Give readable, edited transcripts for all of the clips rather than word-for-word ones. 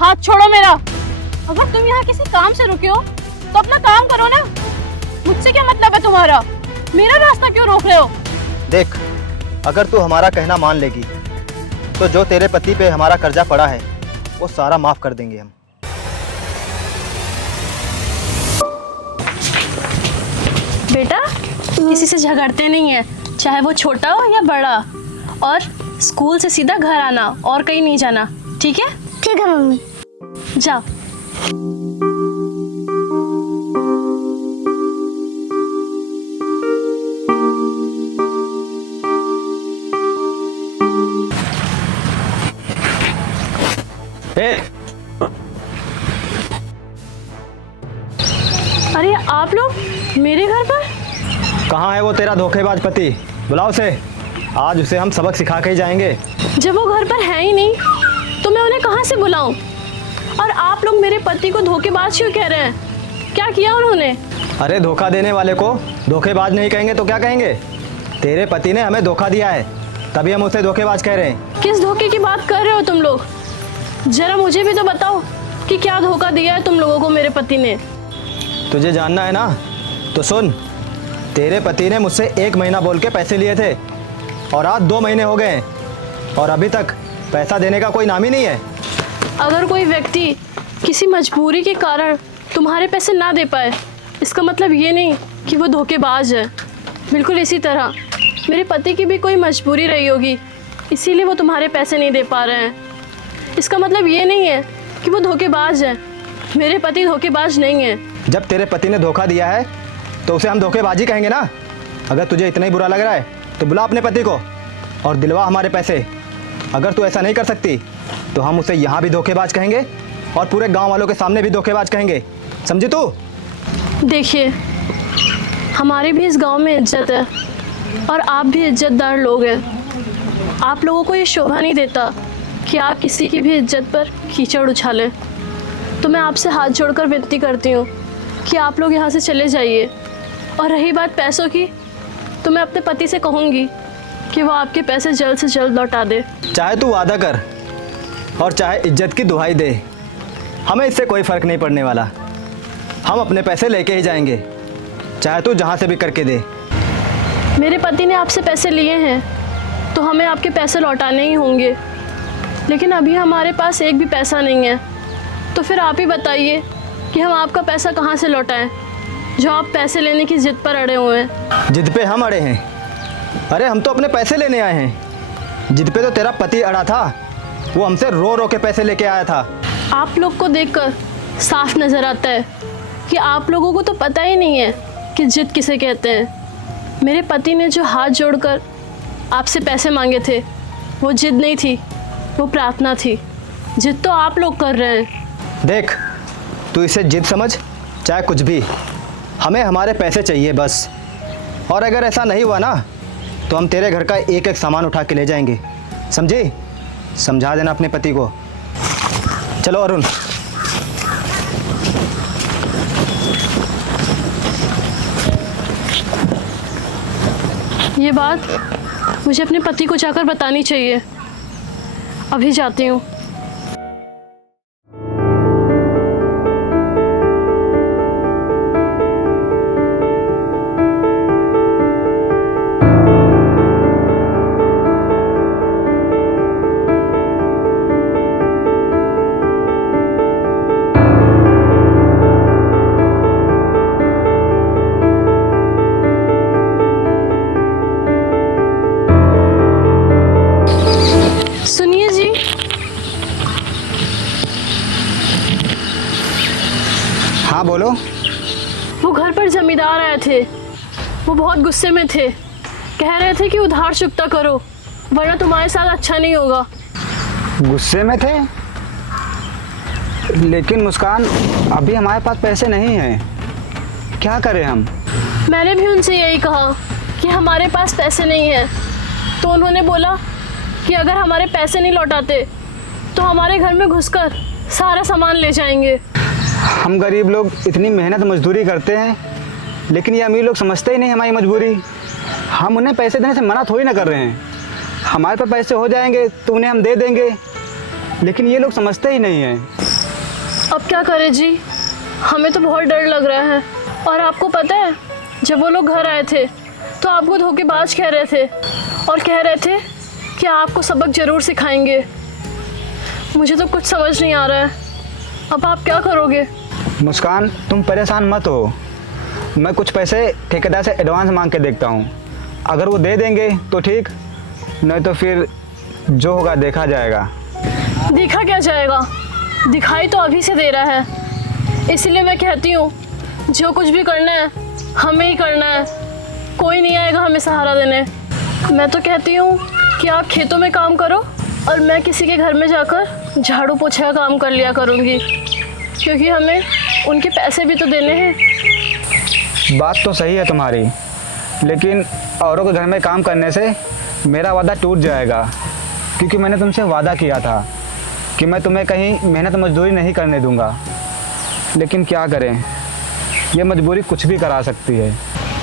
हाथ छोड़ो मेरा। अगर तुम यहाँ किसी काम से रुके हो तो अपना काम करो ना। मुझसे क्या मतलब है तुम्हारा? मेरा रास्ता क्यों रोक रहे हो? देख, अगर तू हमारा कहना मान लेगी तो जो तेरे पति पे हमारा कर्जा पड़ा है वो सारा माफ कर देंगे हम। बेटा, किसी से झगड़ते नहीं है, चाहे वो छोटा हो या बड़ा। और स्कूल से सीधा घर आना और कहीं नहीं जाना, ठीक है? ठीक है मम्मी। जाओ। अरे आप लोग मेरे घर पर? कहाँ है वो तेरा धोखेबाज पति? बुलाओ उसे, आज उसे हम सबक सिखा के ही जाएंगे। जब वो घर पर है ही नहीं तो मैं उन्हें कहाँ से बुलाऊं? और आप लोग मेरे पति को धोखेबाज क्यों कह रहे हैं? क्या किया उन्होंने? अरे धोखा देने वाले को धोखेबाज नहीं कहेंगे तो क्या कहेंगे? तेरे पति ने हमें धोखा दिया है, तभी हम उसे धोखेबाज कह रहे हैं। किस धोखे की बात कर रहे हो तुम लोग? जरा मुझे भी तो बताओ कि क्या धोखा दिया है तुम लोगों को मेरे पति ने। तुझे जानना है ना तो सुन, तेरे पति ने मुझसे 1 महीना बोल के पैसे लिए थे और आज 2 महीने हो गए और अभी तक पैसा देने का कोई नाम ही नहीं है। अगर कोई व्यक्ति किसी मजबूरी के कारण तुम्हारे पैसे ना दे पाए, इसका मतलब ये नहीं कि वो धोखेबाज है। बिल्कुल इसी तरह मेरे पति की भी कोई मजबूरी रही होगी, इसीलिए वो तुम्हारे पैसे नहीं दे पा रहे हैं। इसका मतलब ये नहीं है कि वो धोखेबाज है। मेरे पति धोखेबाज नहीं है। जब तेरे पति ने धोखा दिया है तो उसे हम धोखेबाजी कहेंगे ना। अगर तुझे इतना ही बुरा लग रहा है तो बुला अपने पति को और दिलवा हमारे पैसे। अगर तू ऐसा नहीं कर सकती तो हम उसे यहाँ भी धोखेबाज कहेंगे और पूरे गांव वालों के सामने भी धोखेबाज कहेंगे, समझी तू? देखिए, हमारी भी इस गांव में इज्जत है और आप भी इज्जतदार लोग हैं। आप लोगों को ये शोभा नहीं देता कि आप किसी की भी इज्जत पर कीचड़ उछालें। तो मैं आपसे हाथ जोड़कर विनती करती हूँ कि आप लोग यहाँ से चले जाइए। और रही बात पैसों की, तो मैं अपने पति से कहूँगी कि वो आपके पैसे जल्द से जल्द लौटा दे। चाहे तू वादा कर और चाहे इज्जत की दुहाई दे, हमें इससे कोई फ़र्क नहीं पड़ने वाला। हम अपने पैसे लेके ही जाएंगे, चाहे तू जहाँ से भी करके दे। मेरे पति ने आपसे पैसे लिए हैं तो हमें आपके पैसे लौटाने ही होंगे, लेकिन अभी हमारे पास एक भी पैसा नहीं है। तो फिर आप ही बताइए कि हम आपका पैसा कहाँ से लौटाएं, जो आप पैसे लेने की जिद पर अड़े हुए हैं। जिद पे हम अड़े हैं? अरे हम तो अपने पैसे लेने आए हैं। जिद पे तो तेरा पति अड़ा था, वो हमसे रो रो के पैसे लेके आया था। आप लोग को देखकर साफ नज़र आता है कि आप लोगों को तो पता ही नहीं है कि जिद किसे कहते हैं। मेरे पति ने जो हाथ जोड़कर आपसे पैसे मांगे थे, वो जिद नहीं थी, वो प्रार्थना थी। जिद तो आप लोग कर रहे हैं। देख, तू इसे जिद समझ चाहे कुछ भी, हमें हमारे पैसे चाहिए बस। और अगर ऐसा नहीं हुआ ना तो हम तेरे घर का एक एक सामान उठा के ले जाएंगे, समझी? समझा देना अपने पति को। चलो अरुण। ये बात मुझे अपने पति को जाकर बतानी चाहिए। अभी जाती हूँ। सुनिए जी, हाँ बोलो। वो घर पर जमींदार आए थे। वो बहुत गुस्से में थे, कह रहे थे कि उधार चुकता करो वरना तुम्हारे साथ अच्छा नहीं होगा। गुस्से में थे? लेकिन मुस्कान, अभी हमारे पास पैसे नहीं हैं, क्या करें हम? मैंने भी उनसे यही कहा कि हमारे पास पैसे नहीं हैं। तो उन्होंने बोला कि अगर हमारे पैसे नहीं लौटाते तो हमारे घर में घुसकर सारा सामान ले जाएंगे। हम गरीब लोग इतनी मेहनत मजदूरी करते हैं, लेकिन ये अमीर लोग समझते ही नहीं हमारी मजबूरी। हम उन्हें पैसे देने से मना थोड़ी ना कर रहे हैं। हमारे पास पैसे हो जाएंगे तो उन्हें हम दे देंगे, लेकिन ये लोग समझते ही नहीं हैं। अब क्या करें जी, हमें तो बहुत डर लग रहा है। और आपको पता है, जब वो लोग घर आए थे तो आपको धोखेबाज कह रहे थे और कह रहे थे कि आपको सबक ज़रूर सिखाएंगे। मुझे तो कुछ समझ नहीं आ रहा है, अब आप क्या करोगे? मुस्कान, तुम परेशान मत हो। मैं कुछ पैसे ठेकेदार से एडवांस मांग के देखता हूँ। अगर वो दे देंगे तो ठीक, नहीं तो फिर जो होगा देखा जाएगा। देखा क्या जाएगा, दिखाई तो अभी से दे रहा है। इसलिए मैं कहती हूँ, जो कुछ भी करना है हमें ही करना है, कोई नहीं आएगा हमें सहारा देने। मैं तो कहती हूँ कि आप खेतों में काम करो और मैं किसी के घर में जाकर झाड़ू पोछा का काम कर लिया करूँगी, क्योंकि हमें उनके पैसे भी तो देने हैं। बात तो सही है तुम्हारी, लेकिन औरों के घर में काम करने से मेरा वादा टूट जाएगा, क्योंकि मैंने तुमसे वादा किया था कि मैं तुम्हें कहीं मेहनत मजदूरी नहीं करने दूंगा। लेकिन क्या करें, ये मजबूरी कुछ भी करा सकती है।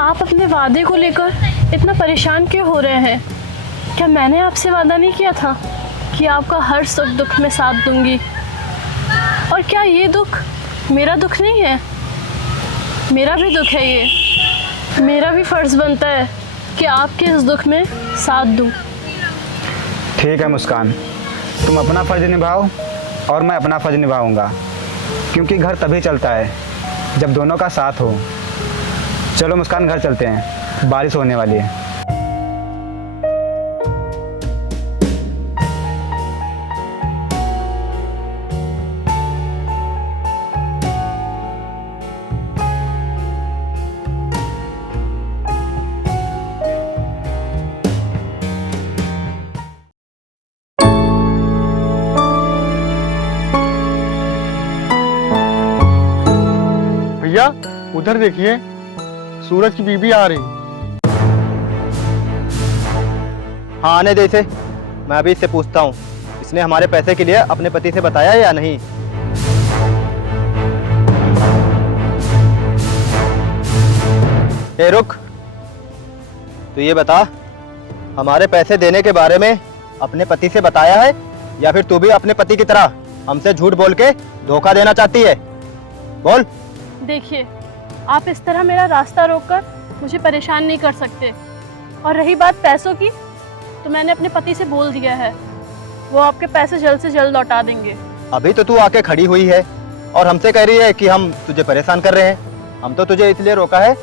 आप अपने वादे को लेकर इतना परेशान क्यों हो रहे हैं? क्या मैंने आपसे वादा नहीं किया था कि आपका हर सुख दुख में साथ दूंगी? और क्या ये दुख मेरा दुख नहीं है? मेरा भी दुख है ये। मेरा भी फ़र्ज़ बनता है कि आपके इस दुख में साथ दूं। ठीक है मुस्कान, तुम अपना फ़र्ज़ निभाओ और मैं अपना फ़र्ज़ निभाऊंगा, क्योंकि घर तभी चलता है जब दोनों का साथ हो। चलो मुस्कान, घर चलते हैं, बारिश होने वाली है। भैया उधर देखिए, सूरज की बीबी आ रही। हाँ, आने दे इसे, मैं अभी इससे पूछता हूँ इसने हमारे पैसे के लिए अपने पति से बताया या नहीं। ए रुक, तो ये बता, हमारे पैसे देने के बारे में अपने पति से बताया है या फिर तू भी अपने पति की तरह हमसे झूठ बोल के धोखा देना चाहती है? बोल। देखिए, आप इस तरह मेरा रास्ता रोककर मुझे परेशान नहीं कर सकते। और रही बात पैसों की, तो मैंने अपने पति से बोल दिया है, वो आपके पैसे जल्द से जल्द लौटा देंगे। अभी तो तू आके खड़ी हुई है और हमसे कह रही है कि हम तुझे परेशान कर रहे हैं। हम तो तुझे इसलिए रोका है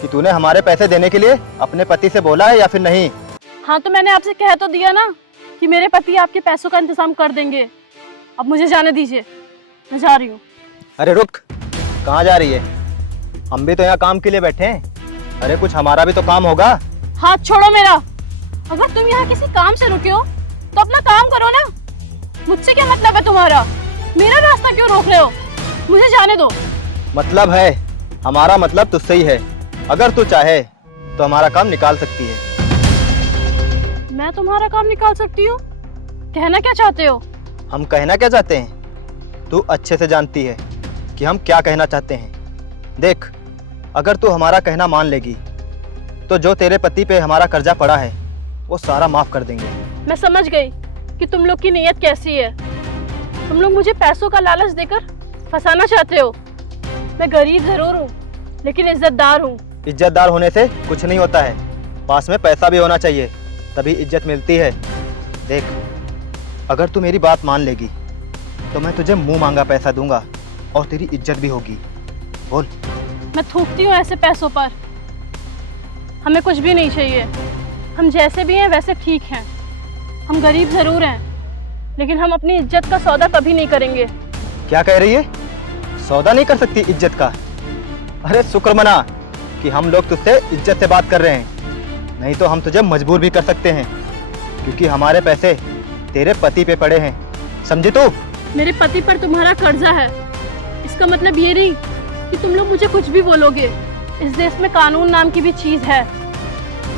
कि तूने हमारे पैसे देने के लिए अपने पति से बोला है या फिर नहीं। हाँ, तो मैंने आपसे कह तो दिया ना कि मेरे पति आपके पैसों का इंतजाम कर देंगे। अब मुझे जाने दीजिए, मैं जा रही हूँ। अरे रुक, कहाँ जा रही है? हम भी तो यहाँ काम के लिए बैठे हैं। अरे कुछ हमारा भी तो काम होगा। हाथ छोड़ो मेरा। अगर तुम यहाँ किसी काम से रुके हो तो अपना काम करो ना। मुझसे क्या मतलब है तुम्हारा? मेरा रास्ता क्यों रोक रहे हो? मुझे जाने दो। मतलब है, हमारा मतलब तुझसे ही है। अगर तू चाहे तो हमारा काम निकाल सकती है। मैं तुम्हारा काम निकाल सकती हूँ? कहना क्या चाहते हो? हम कहना क्या चाहते हैं तू अच्छे से जानती है कि हम क्या कहना चाहते हैं। देख, अगर तू हमारा कहना मान लेगी तो जो तेरे पति पे हमारा कर्जा पड़ा है वो सारा माफ कर देंगे। मैं समझ गई कि तुम लोग की नीयत कैसी है। तुम लोग मुझे पैसों का लालच देकर फंसाना चाहते हो। मैं गरीब जरूर हूँ, लेकिन इज्जतदार हूँ। इज्जतदार होने से कुछ नहीं होता है, पास में पैसा भी होना चाहिए, तभी इज्जत मिलती है। देख, अगर तू मेरी बात मान लेगी तो मैं तुझे मुंह मांगा पैसा दूंगा और तेरी इज्जत भी होगी। बोल। मैं थूकती हूँ ऐसे पैसों पर। हमें कुछ भी नहीं चाहिए। हम जैसे भी हैं वैसे ठीक हैं। हम गरीब जरूर हैं, लेकिन हम अपनी इज्जत का सौदा कभी नहीं करेंगे। क्या कह रही है? सौदा नहीं कर सकती इज्जत का? अरे शुक्र मना कि हम लोग तुझसे इज्जत से बात कर रहे हैं, नहीं तो हम तुझे मजबूर भी कर सकते हैं, क्योंकि हमारे पैसे तेरे पति पे पड़े हैं। समझी तू? मेरे पति पर तुम्हारा कर्जा है, इसका मतलब ये नहीं कि तुम लोग मुझे कुछ भी बोलोगे। इस देश में कानून नाम की भी चीज़ है।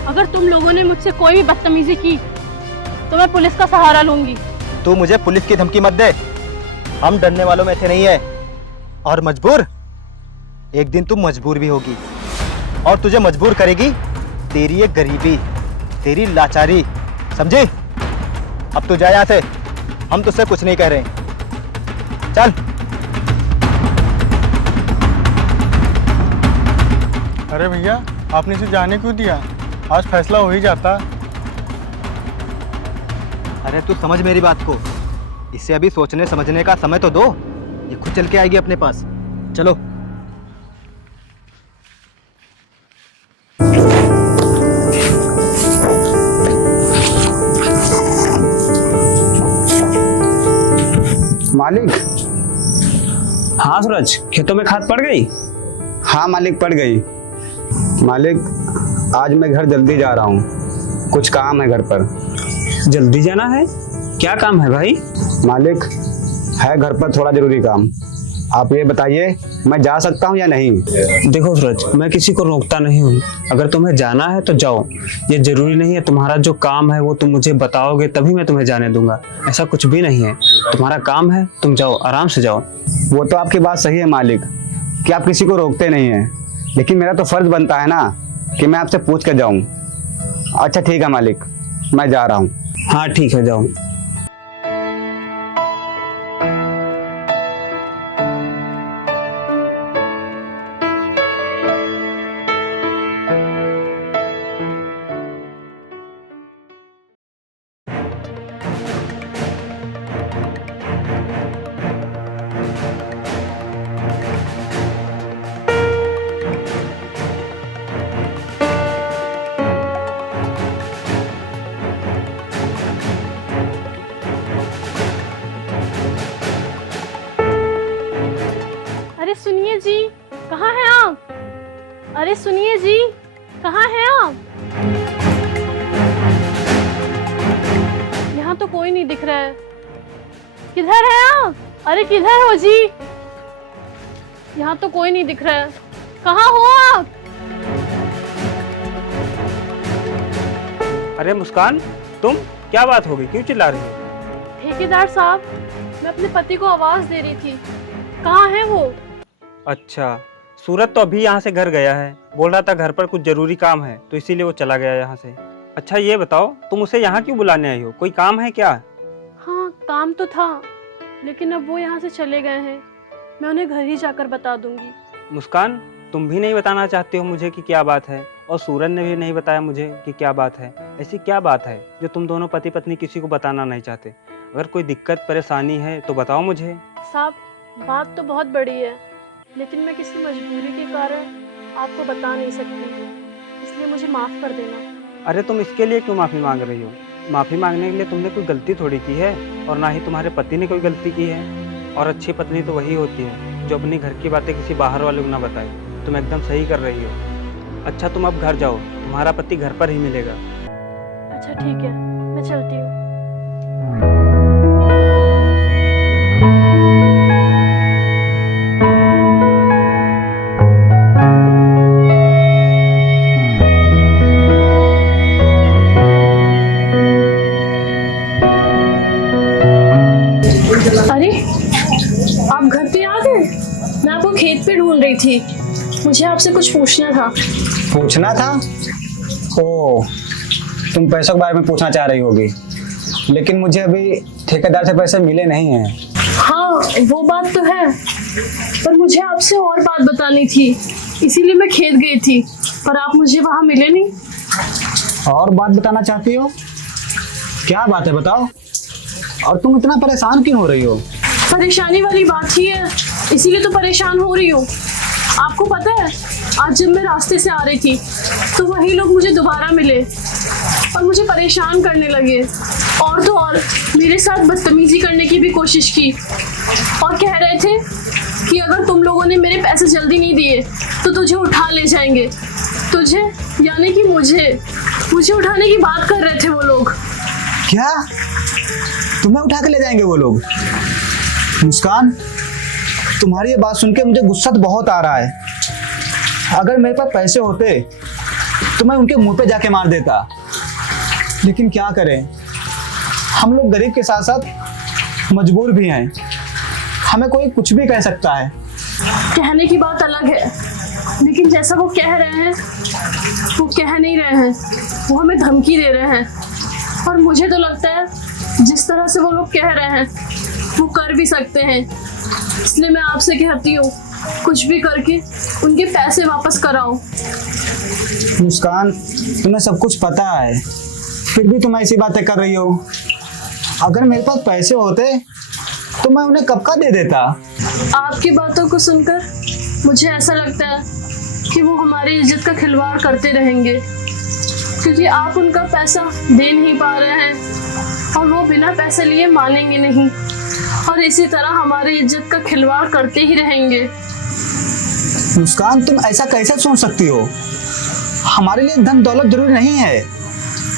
अगर तुम लोगों ने मुझसे कोई भी बदतमीजी की तो मैं पुलिस का सहारा लूंगी। तू मुझे पुलिस की धमकी मत दे। हम डरने वालों में से नहीं है। और मजबूर, एक दिन तू मजबूर भी होगी, और तुझे मजबूर करेगी तेरी ये गरीबी, तेरी लाचारी। समझी? अब तू जा यहाँ से, हम तुझसे कुछ नहीं कह रहे। चल। अरे भैया, आपने इसे जाने क्यों दिया? आज फैसला हो ही जाता। अरे तू समझ मेरी बात को, इससे अभी सोचने समझने का समय तो दो। ये खुद चल के आएगी अपने पास। चलो। मालिक। हाँ सूरज, खेतों में खाद पड़ गई? हाँ मालिक, पड़ गई। मालिक, आज मैं घर जल्दी जा रहा हूँ, कुछ काम है घर पर। जल्दी जाना है? क्या काम है भाई? मालिक, है घर पर थोड़ा जरूरी काम। आप ये बताइए, मैं जा सकता हूँ या नहीं? देखो सूरज, मैं किसी को रोकता नहीं हूँ। अगर तुम्हें जाना है तो जाओ। ये जरूरी नहीं है तुम्हारा जो काम है वो तुम मुझे बताओगे तभी मैं तुम्हें जाने दूंगा। ऐसा कुछ भी नहीं है। तुम्हारा काम है, तुम जाओ, आराम से जाओ। वो तो आपकी बात सही है मालिक कि आप किसी को रोकते नहीं हैं, लेकिन मेरा तो फर्ज बनता है ना कि मैं आपसे पूछ कर जाऊँ। अच्छा ठीक है मालिक, मैं जा रहा हूँ। हाँ ठीक है, जाओ। अरे सुनिए जी, कहाँ हैं आप? अरे सुनिए जी, कहाँ हैं आप? यहाँ तो कोई नहीं दिख रहा है। किधर हैं आप? अरे किधर हो जी? यहाँ तो कोई नहीं दिख रहा है। कहाँ हो आप? अरे मुस्कान, तुम? क्या बात हो गई, क्यों चिल्ला रही हो? ठेकेदार साहब, मैं अपने पति को आवाज दे रही थी। कहाँ है वो? अच्छा, सूरज तो अभी यहाँ से घर गया है। बोल रहा था घर पर कुछ जरूरी काम है तो इसीलिए वो चला गया यहाँ से। अच्छा ये बताओ, तुम उसे यहाँ क्यों बुलाने आई हो? कोई काम है क्या? हाँ काम तो था, लेकिन अब वो यहाँ से चले गए हैं। मैं उन्हें घर ही जाकर बता दूंगी। मुस्कान, तुम भी नहीं बताना चाहते हो मुझे कि क्या बात है, और सूरज ने भी नहीं बताया मुझे कि क्या बात है। ऐसी क्या बात है जो तुम दोनों पति पत्नी किसी को बताना नहीं चाहते? अगर कोई दिक्कत परेशानी है तो बताओ मुझे। साहब, बात तो बहुत बड़ी है, लेकिन मैं किसी मजबूरी के कारण आपको बता नहीं सकती, इसलिए मुझे माफ़ कर देना। अरे तुम इसके लिए क्यों माफ़ी मांग रही हो? माफ़ी मांगने के लिए तुमने कोई गलती थोड़ी की है, और ना ही तुम्हारे पति ने कोई गलती की है। और अच्छी पत्नी तो वही होती है जो अपनी घर की बातें किसी बाहर वाले को ना बताए। तुम एकदम सही कर रही हो। अच्छा तुम अब घर जाओ, तुम्हारा पति घर पर ही मिलेगा। अच्छा ठीक है, मैं चलती हूँ। अरे आप घर पे आ गए? मैं आपको खेत पे ढूंढ रही थी। मुझे आपसे कुछ पूछना था। पूछना था? ओ, तुम पैसों के बारे में पूछना चाह रही होगी, लेकिन मुझे अभी ठेकेदार से पैसे मिले नहीं हैं। हाँ वो बात तो है, पर मुझे आपसे और बात बतानी थी, इसीलिए मैं खेत गई थी, पर आप मुझे वहाँ मिले नहीं। और बात बताना चाहती हो? क्या बात है बताओ। और तुम इतना परेशान क्यों हो रही हो? परेशानी वाली बात ही है, इसीलिए तो परेशान हो रही हूँ। आपको पता है, आज जब मैं रास्ते से आ रही थी तो वही लोग मुझे दोबारा मिले और मुझे परेशान करने लगे, और तो और मेरे साथ बदतमीजी करने की भी कोशिश की, और कह रहे थे कि अगर तुम लोगों ने मेरे पैसे जल्दी नहीं दिए तो तुझे उठा ले जाएंगे। तुझे यानी कि मुझे उठाने की बात कर रहे थे वो लोग। क्या? तुम्हें उठा के ले जाएंगे वो लोग? मुस्कान, तुम्हारी ये बात सुन के मुझे गुस्सा तो बहुत आ रहा है। अगर मेरे पास पैसे होते तो मैं उनके मुंह पे जाके मार देता, लेकिन क्या करें, हम लोग गरीब के साथ साथ मजबूर भी हैं। हमें कोई कुछ भी कह सकता है। कहने की बात अलग है, लेकिन जैसा वो कह रहे हैं वो कह नहीं रहे हैं, वो हमें धमकी दे रहे हैं। और मुझे तो लगता है जिस तरह से वो लोग कह रहे हैं वो कर भी सकते हैं, इसलिए मैं आपसे कहती हूँ कुछ भी करके उनके पैसे वापस कराओ। मुस्कान, तुम्हें सब कुछ पता है, फिर भी तुम ऐसी बातें कर रही हो। अगर मेरे पास पैसे होते तो मैं उन्हें कब का दे देता। आपकी बातों को सुनकर मुझे ऐसा लगता है कि वो हमारी इज्जत का खिलवाड़ करते रहेंगे, क्योंकि आप उनका पैसा दे नहीं पा रहे हैं और वो बिना पैसे लिए मानेंगे नहीं, और इसी तरह हमारी इज्जत का खिलवाड़ करते ही रहेंगे। मुस्कान, तुम ऐसा कैसे सोच सकती हो? हमारे लिए धन दौलत जरूरी नहीं है,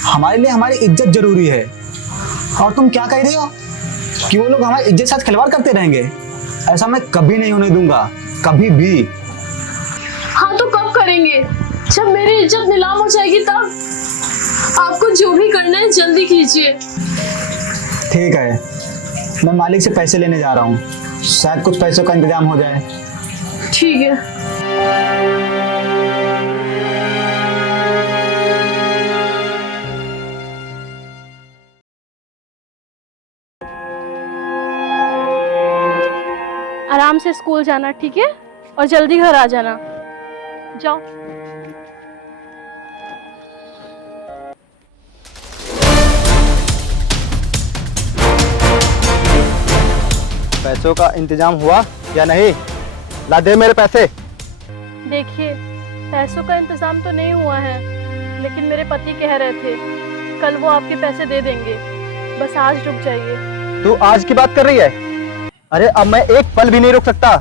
हमारे लिए हमारी इज्जत जरूरी है। और तुम क्या कह रही हो कि वो लोग हमारी इज्जत के साथ खिलवाड़ करते रहेंगे? ऐसा मैं कभी नहीं होने दूंगा, कभी भी। हाँ तो कब करेंगे? जब मेरी इज्जत नीलाम हो जाएगी तब। आपको जो भी करना है जल्दी कीजिए। ठीक है, मैं मालिक से पैसे लेने जा रहा हूँ, शायद कुछ पैसों का इंतजाम हो जाए। ठीक है। आराम से स्कूल जाना, ठीक है? और जल्दी घर आ जाना। जाओ। पैसों का इंतजाम हुआ या नहीं? ला दे मेरे पैसे। देखिए, पैसों का इंतजाम तो नहीं हुआ है, लेकिन मेरे पति कह रहे थे कल वो आपके पैसे दे देंगे, बस आज रुक जाइए। तू आज की बात कर रही है? अरे अब मैं एक पल भी नहीं रुक सकता।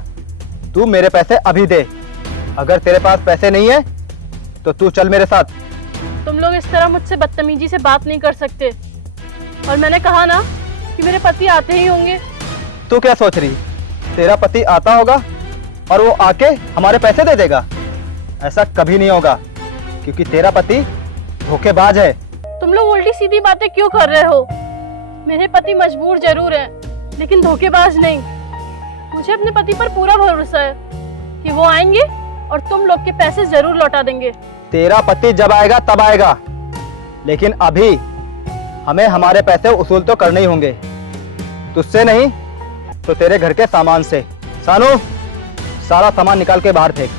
तू मेरे पैसे अभी दे। अगर तेरे पास पैसे नहीं है तो तू चल मेरे साथ। तुम लोग इस तरह मुझसे बदतमीजी से बात नहीं कर सकते, और मैंने कहा ना कि मेरे पति आते ही होंगे। तू क्या सोच रही? तेरा पति आता होगा और वो आके हमारे पैसे दे देगा? ऐसा कभी नहीं होगा, क्योंकि तेरा पति धोखेबाज है। तुम लोग उल्टी सीधी बातें क्यों कर रहे हो? मेरे पति मजबूर जरूर है, लेकिन धोखेबाज नहीं। मुझे अपने पति पर पूरा भरोसा है कि वो आएंगे और तुम लोग के पैसे जरूर लौटा देंगे। तेरा पति जब आएगा तब आएगा, लेकिन अभी हमें हमारे पैसे उसूल तो करने ही होंगे। तुझसे नहीं तो तेरे घर के सामान से। सानू, सारा सामान निकाल के बाहर फेंक।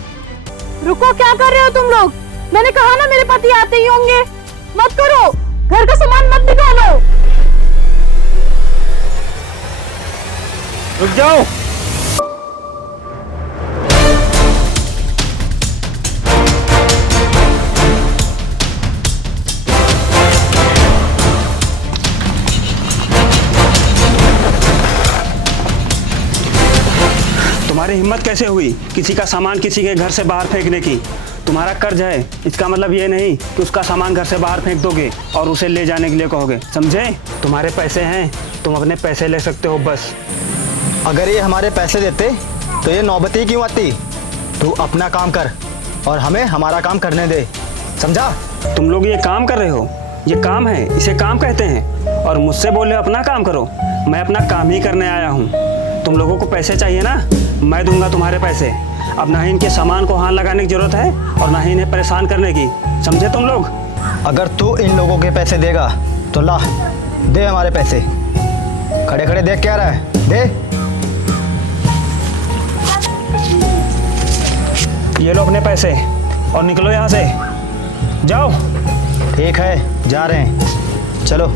रुको, क्या कर रहे हो तुम लोग? मैंने कहा ना मेरे पति आते ही होंगे। मत करो, घर का सामान मत निकालो। रुक जाओ। तुम्हारी हिम्मत कैसे हुई किसी का सामान किसी के घर से बाहर फेंकने की? तुम्हारा कर्ज है, इसका मतलब ये नहीं कि उसका सामान घर से बाहर फेंक दोगे और उसे ले जाने के लिए कहोगे, समझे? तुम्हारे पैसे हैं, तुम अपने पैसे ले सकते हो बस। अगर ये हमारे पैसे देते तो ये नौबत ही क्यों आती? तू अपना काम कर और हमें हमारा काम करने दे, समझा? तुम लोग ये काम कर रहे हो, ये काम है, इसे काम कहते हैं। और मुझसे बोल रहे हो अपना काम करो। मैं अपना काम ही करने आया हूँ। तुम लोगों को पैसे चाहिए ना, मैं दूंगा तुम्हारे पैसे। अब ना ही इनके सामान को हाथ लगाने की जरूरत है और ना ही इन्हें परेशान करने की, समझे तुम लोग? अगर तू इन लोगों के पैसे देगा तो ला दे हमारे पैसे। खड़े खड़े देख क्या रहा है? दे। ये लो अपने पैसे और निकलो यहाँ से, जाओ। ठीक है, जा रहे हैं, चलो।